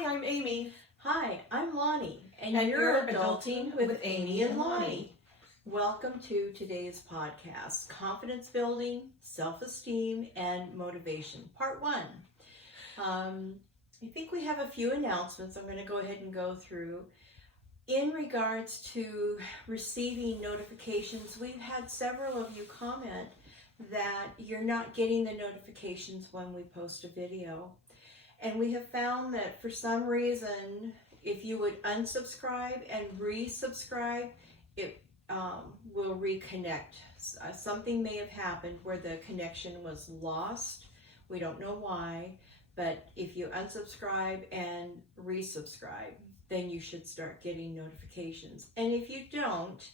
Hi, I'm Amy. Hi, I'm Lani, And you're Adulting with Amy and Lani. Welcome to today's podcast, Confidence Building, Self-Esteem, and Motivation, Part 1. I think we have a few announcements I'm going to go ahead and go through. In regards to receiving notifications, we've had several of you comment that you're not getting the notifications when we post a video. And we have found that for some reason, if you would unsubscribe and resubscribe, it will reconnect. Something may have happened where the connection was lost. We don't know why, but if you unsubscribe and resubscribe, then you should start getting notifications. And if you don't,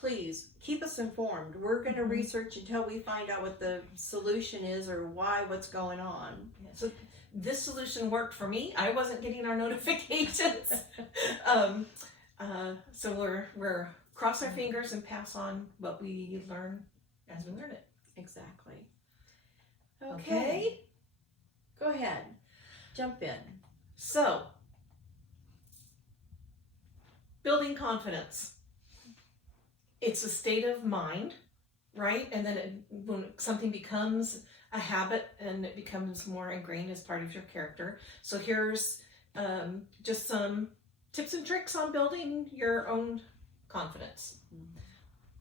please keep us informed. We're going to research until we find out what the solution is or what's going on. So this solution worked for me. I wasn't getting our notifications. So we're cross our fingers and pass on what we learn as we learn it. Exactly. Okay. Go ahead. Jump in. So, building confidence. It's a state of mind, right? And then when something becomes a habit and it becomes more ingrained as part of your character. So here's just some tips and tricks on building your own confidence.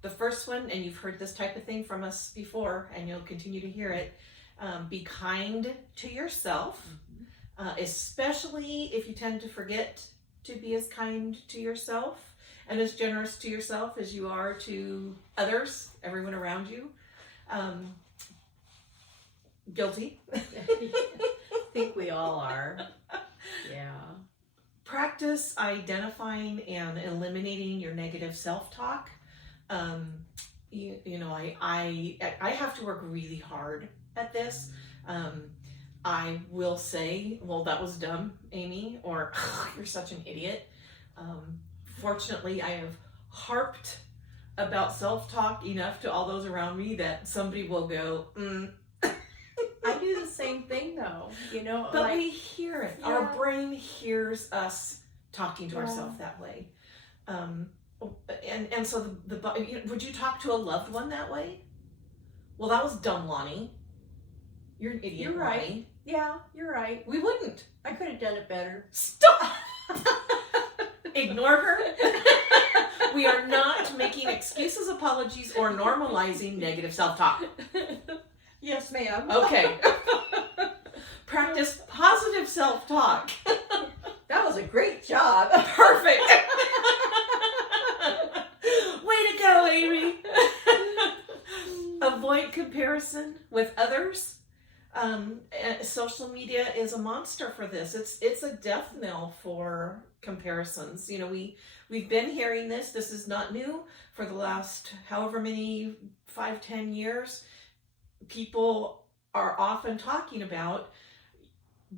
The first one, and you've heard this type of thing from us before, and you'll continue to hear it, be kind to yourself, especially if you tend to forget to be as kind to yourself and as generous to yourself as you are to others, everyone around you. Guilty. I think we all are. Yeah. Practice identifying and eliminating your negative self-talk. I have to work really hard at this. I will say, well, that was dumb, Amy, or you're such an idiot. Fortunately, I have harped about self-talk enough to all those around me that somebody will go, I do the same thing though, But we hear it. Yeah. Our brain hears us talking to ourselves that way. And so would you talk to a loved one that way? Well, that was dumb, Lani. You're an idiot. You're right. Lani. Yeah, you're right. We wouldn't. I could have done it better. Stop. Ignore her. We are not making excuses, apologies, or normalizing negative self-talk. Yes, ma'am. Okay. Practice positive self-talk. That was a great job. Perfect. Way to go, Amy. Avoid comparison with others. Social media is a monster for this. It's a death knell for comparisons. We've been hearing this. This is not new. For the last however many 5-10 years, people are often talking about,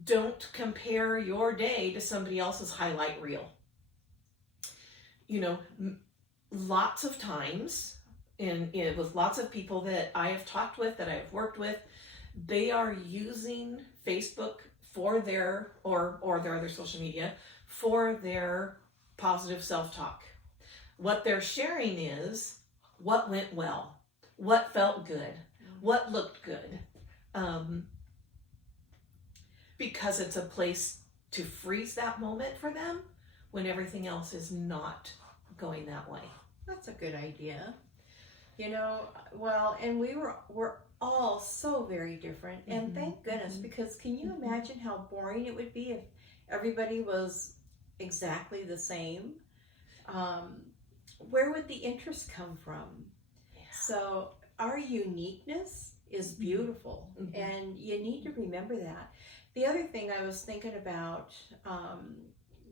don't compare your day to somebody else's highlight reel. Lots of times, with lots of people that I have talked with, that I've worked with, they are using Facebook for their, or their other social media, for their positive self-talk. What they're sharing is what went well, what felt good, what looked good. Because it's a place to freeze that moment for them when everything else is not going that way. That's a good idea. And we're all so very different, and thank goodness, because can you imagine how boring it would be if everybody was exactly the same? Where would the interest come from? Yeah. So our uniqueness is beautiful, and you need to remember that. The other thing I was thinking about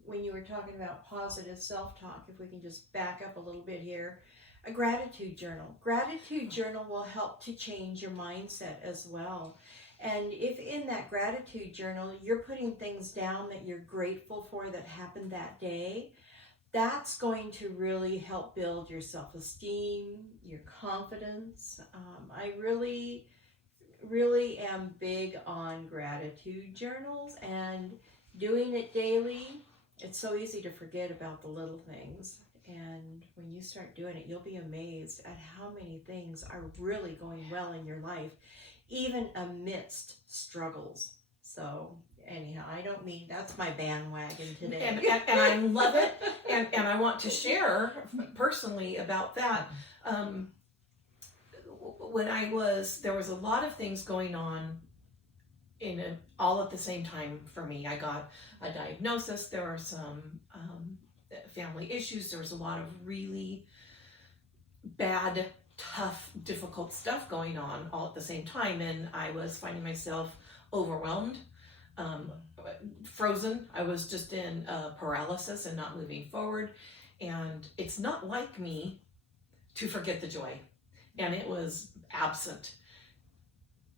when you were talking about positive self-talk, if we can just back up a little bit here, a gratitude journal. Gratitude journal will help to change your mindset as well. And if in that gratitude journal, you're putting things down that you're grateful for that happened that day, that's going to really help build your self-esteem, your confidence. I really am big on gratitude journals, and doing it daily, it's so easy to forget about the little things. And when you start doing it, you'll be amazed at how many things are really going well in your life, even amidst struggles. So anyhow, I don't mean that's my bandwagon today. And I love it. And I want to share personally about that. When there was a lot of things going on all at the same time for me. I got a diagnosis. There were some family issues. There was a lot of really bad, tough, difficult stuff going on all at the same time. And I was finding myself overwhelmed, frozen. I was just in paralysis and not moving forward. And it's not like me to forget the joy. And it was absent.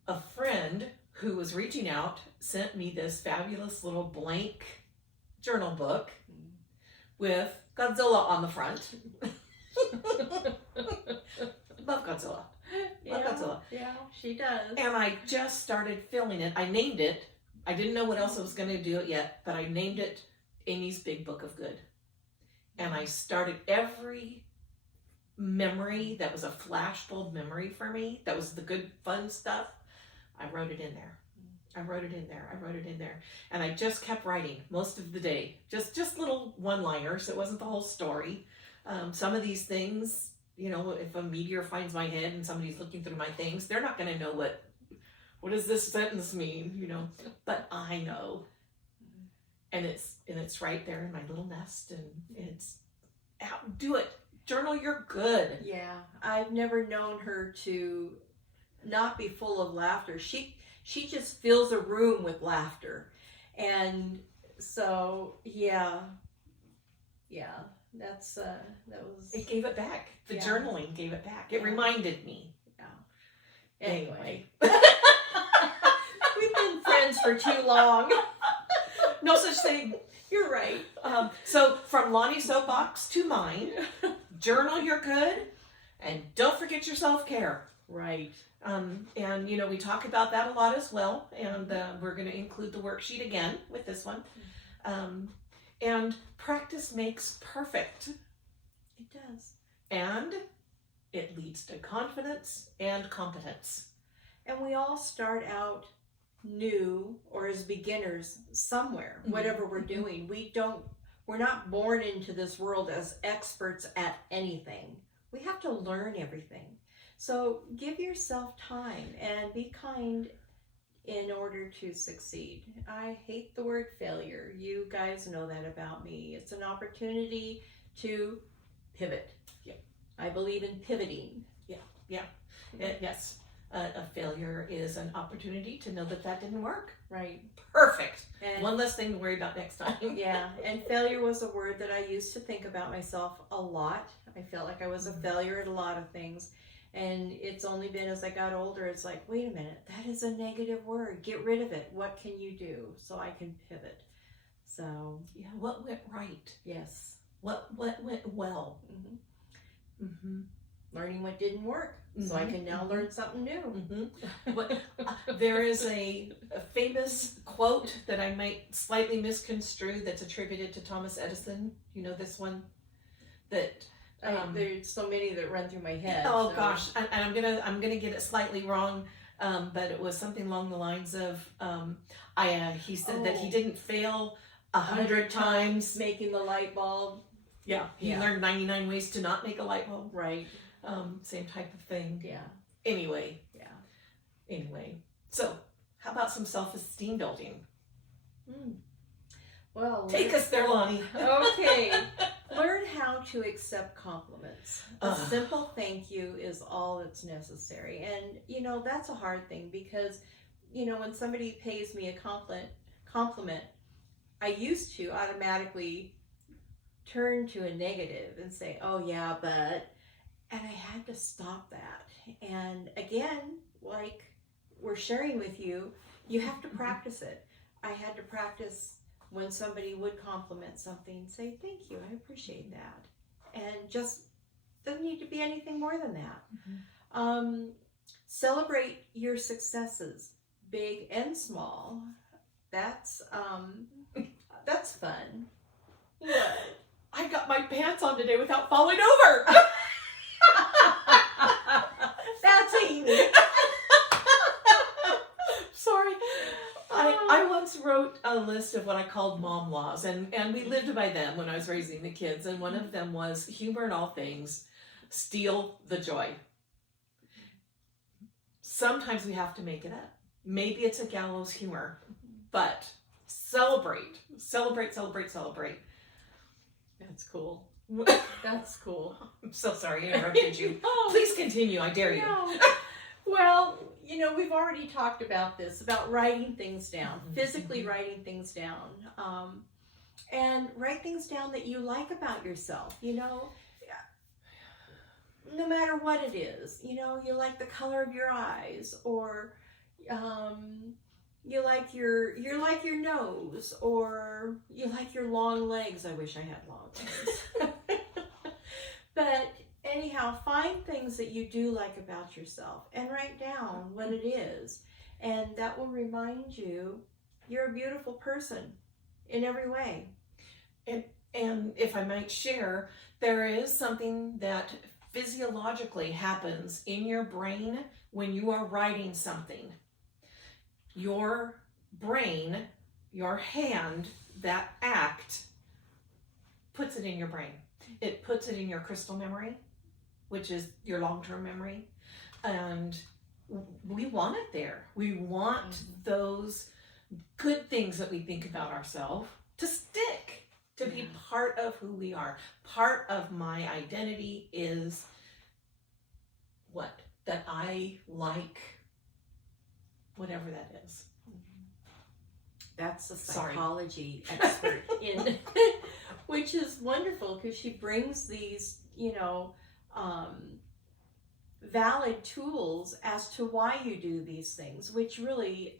A friend who was reaching out sent me this fabulous little blank journal book with Godzilla on the front. Love Godzilla. Love Godzilla. Yeah, she does. And I just started filling it. I named it. I didn't know what else I was going to do it yet, but I named it Amy's Big Book of Good. And I started every memory that was a flashbulb memory for me, that was the good, fun stuff, I wrote it in there. I wrote it in there. And I just kept writing most of the day. Just little one-liners. It wasn't the whole story. Some of these things, if a meteor finds my head and somebody's looking through my things, they're not going to know what does this sentence mean, But I know. And it's right there in my little nest, and it's do it. Journal, you're good. Yeah, I've never known her to not be full of laughter. She just fills a room with laughter. And so, yeah, that was... It gave it back. The Yeah. journaling gave it back. It Yeah. reminded me. Yeah. Anyway. Anyway. We've been friends for too long. No such thing. You're right. So from Lani's soapbox to mine, journal, you're good, and don't forget your self-care. Right. And we talk about that a lot as well, and we're going to include the worksheet again with this one. And practice makes perfect. It does. And it leads to confidence and competence. And we all start out new or as beginners somewhere, whatever we're doing. We're not born into this world as experts at anything. We have to learn everything. So give yourself time and be kind in order to succeed. I hate the word failure. You guys know that about me. It's an opportunity to pivot. Yeah. I believe in pivoting. Yeah. Yes. A failure is an opportunity to know that didn't work. Right. Perfect. And one less thing to worry about next time. yeah, and failure was a word that I used to think about myself a lot. I felt like I was a failure at a lot of things. And it's only been as I got older, it's like, wait a minute, that is a negative word. Get rid of it. What can you do so I can pivot? So, Yeah, what went right? yes. What went well? Learning what didn't work so I can now learn something new. There is a famous quote that I might slightly misconstrue that's attributed to Thomas Edison. You know this one? That There's so many that run through my head. oh so. gosh, and I'm gonna get it slightly wrong, but it was something along the lines of he said that he didn't fail 100 times making the light bulb. Yeah, he learned 99 ways to not make a light bulb. Right. Same type of thing. Yeah. Anyway. Yeah. So how about some self-esteem building? Well, Take us there, Lani. Okay. Learn how to accept compliments. A simple thank you is all that's necessary. And, that's a hard thing because, when somebody pays me a compliment, I used to automatically turn to a negative and say, oh yeah, but, and I had to stop that. And again, like we're sharing with you, you have to practice it. I had to practice when somebody would compliment something, say, thank you, I appreciate that. And just doesn't need to be anything more than that. Celebrate your successes, big and small. That's That's fun. What? I got my pants on today without falling over. That's Amy. Sorry. I once wrote a list of what I called mom laws, and we lived by them when I was raising the kids, and one of them was humor in all things, steal the joy. Sometimes we have to make it up. Maybe it's a gallows humor, but celebrate. Celebrate, celebrate, celebrate. That's cool. That's cool. I'm so sorry I interrupted you. No. Please continue, I dare you. No. Well, we've already talked about this, about writing things down, physically writing things down, and write things down that you like about yourself, no matter what it is. You like the color of your eyes, or you like your nose, or you like your long legs. I wish I had long legs. But anyhow, find things that you do like about yourself and write down what it is. And that will remind you you're a beautiful person in every way. And if I might share, there is something that physiologically happens in your brain when you are writing something. Your brain, your hand, that act, puts it in your brain. It puts it in your crystal memory, which is your long-term memory. And we want it there. We want those good things that we think about ourselves to stick, to be part of who we are. Part of my identity is what? That I like whatever that is. That's a psychology expert in, which is wonderful, because she brings these, valid tools as to why you do these things, which really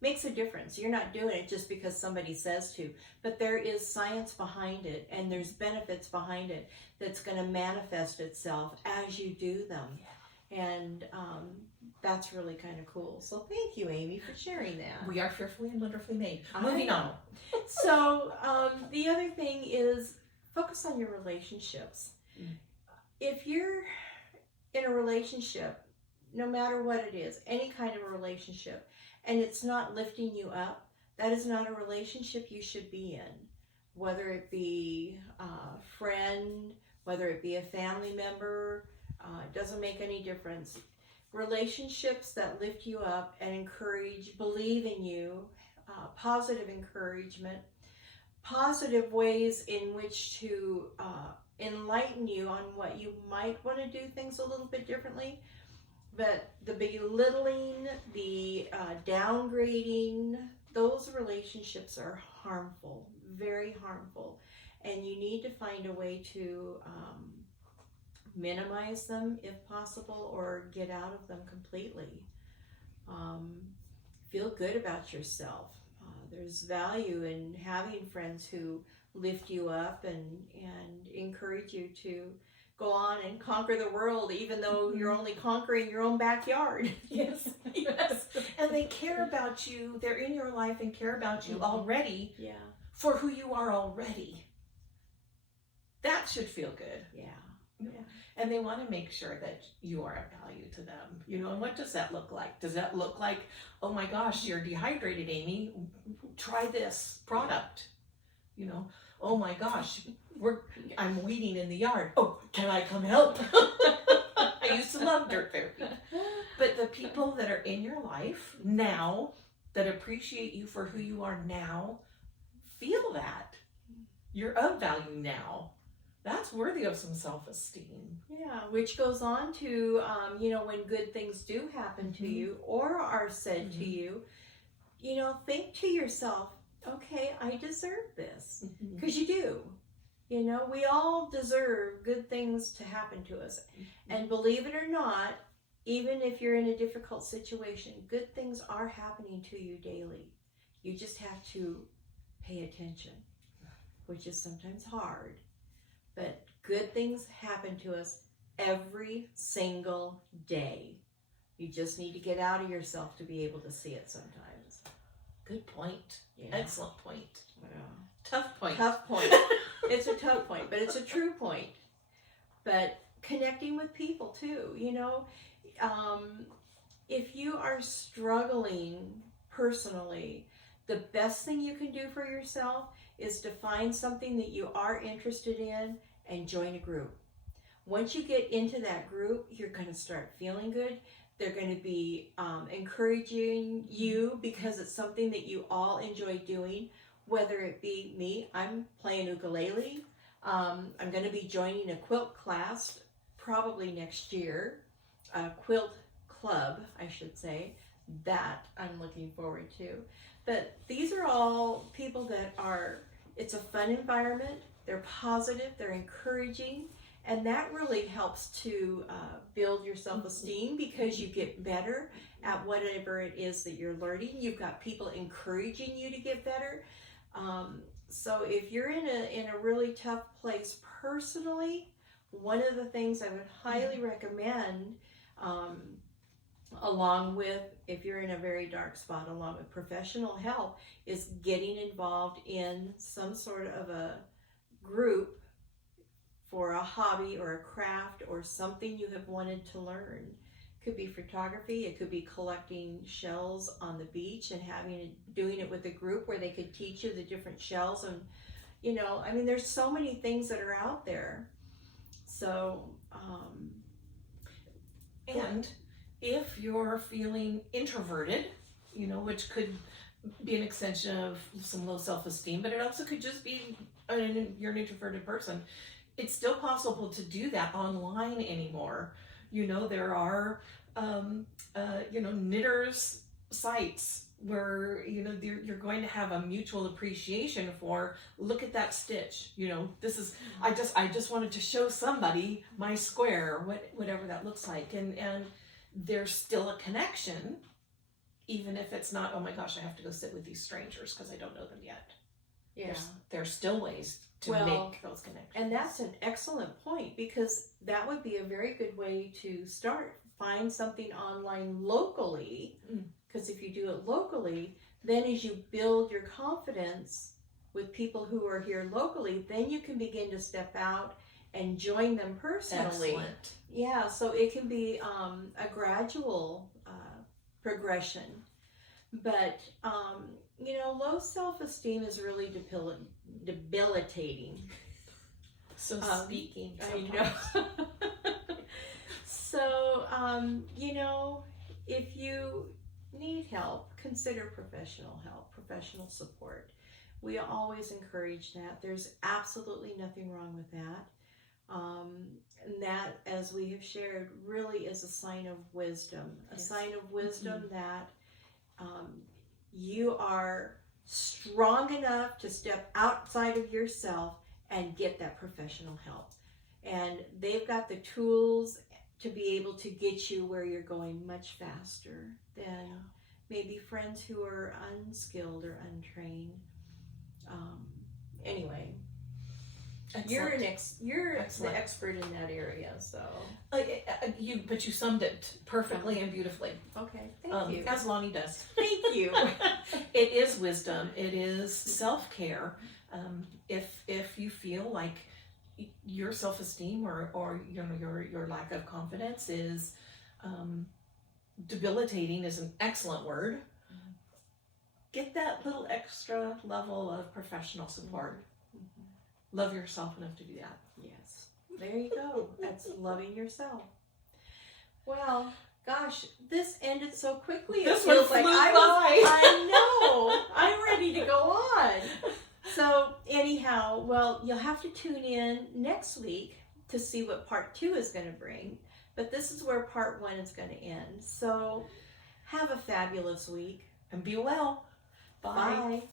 makes a difference. You're not doing it just because somebody says to, but there is science behind it, and there's benefits behind it that's going to manifest itself as you do them. And that's really kind of cool. So thank you, Amy, for sharing that. We are fearfully and wonderfully made. Moving on. So the other thing is focus on your relationships. If you're in a relationship, no matter what it is, any kind of a relationship, and it's not lifting you up, that is not a relationship you should be in. Whether it be a friend, whether it be a family member, it doesn't make any difference. Relationships that lift you up and encourage, believe in you, positive encouragement, positive ways in which to enlighten you on what you might want to do things a little bit differently. But the belittling, the downgrading, those relationships are harmful, very harmful. And you need to find a way to minimize them if possible, or get out of them completely. Feel good about yourself. There's value in having friends who lift you up and encourage you to go on and conquer the world, even though you're only conquering your own backyard. Yes, yes. And they care about you. They're in your life and care about you already. Yeah. For who you are already. That should feel good. Yeah. And they want to make sure that you are of value to them. And what does that look like? Does that look like, oh my gosh, you're dehydrated, Amy, try this product? Oh my gosh, I'm weeding in the yard. Oh, can I come help? I used to love dirt therapy. But the people that are in your life now, that appreciate you for who you are now, feel that. You're of value now. That's worthy of some self-esteem. Yeah, which goes on to, when good things do happen to you or are said to you, think to yourself, okay, I deserve this. Because you do. We all deserve good things to happen to us. And believe it or not, even if you're in a difficult situation, good things are happening to you daily. You just have to pay attention, which is sometimes hard. But good things happen to us every single day. You just need to get out of yourself to be able to see it sometimes. Good point. Yeah. Excellent point. Yeah. Tough point. Tough point. It's a tough point, but it's a true point. But connecting with people too, if you are struggling personally, the best thing you can do for yourself is to find something that you are interested in and join a group. Once you get into that group, you're going to start feeling good. They're going to be encouraging you because it's something that you all enjoy doing, whether it be me. I'm playing ukulele. I'm going to be joining a quilt class probably next year, a quilt club, I should say. That I'm looking forward to. But these are all people that it's a fun environment. They're positive, they're encouraging, and that really helps to build your self-esteem because you get better at whatever it is that you're learning. You've got people encouraging you to get better. So if you're in a really tough place personally, one of the things I would highly recommend, along with, if you're in a very dark spot, along with professional help, is getting involved in some sort of a group for a hobby or a craft or something you have wanted to learn. It could be photography, it could be collecting shells on the beach and doing it with a group where they could teach you the different shells. And there's so many things that are out there. So and if you're feeling introverted, which could be an extension of some low self-esteem, but it also could just be you're an introverted person. It's still possible to do that online anymore. There are, knitters sites where, you're going to have a mutual appreciation for, look at that stitch. This is, I just wanted to show somebody my square, whatever that looks like. And there's still a connection, even if it's not, oh my gosh, I have to go sit with these strangers because I don't know them yet. yeah. There's still ways to make those connections. And that's an excellent point, because that would be a very good way to start. Find something online locally, because if you do it locally, then as you build your confidence with people who are here locally, then you can begin to step out and join them personally. Excellent. Yeah, so it can be a gradual progression. But, low self-esteem is really debilitating. So speaking. I know. So, if you need help, consider professional help, professional support. We always encourage that. There's absolutely nothing wrong with that. And that, as we have shared, really is a sign of wisdom. A sign of wisdom that you are strong enough to step outside of yourself and get that professional help. And they've got the tools to be able to get you where you're going much faster than maybe friends who are unskilled or untrained. Anyway, Excellent. you're Excellent. the expert in that area, so But you summed it perfectly and beautifully. okay, thank you. As Lani does. Thank you. It is wisdom. It is self-care. If you feel like your self-esteem or your lack of confidence is debilitating, is an excellent word. Get that little extra level of professional support. Love yourself enough to do that. Yes. There you go. That's loving yourself. Well, gosh, this ended so quickly. This it feels one like flew by. I know. I'm ready to go on. So anyhow, well, you'll have to tune in next week to see what part 2 is going to bring. But this is where part 1 is going to end. So have a fabulous week. And be well. Bye. Bye.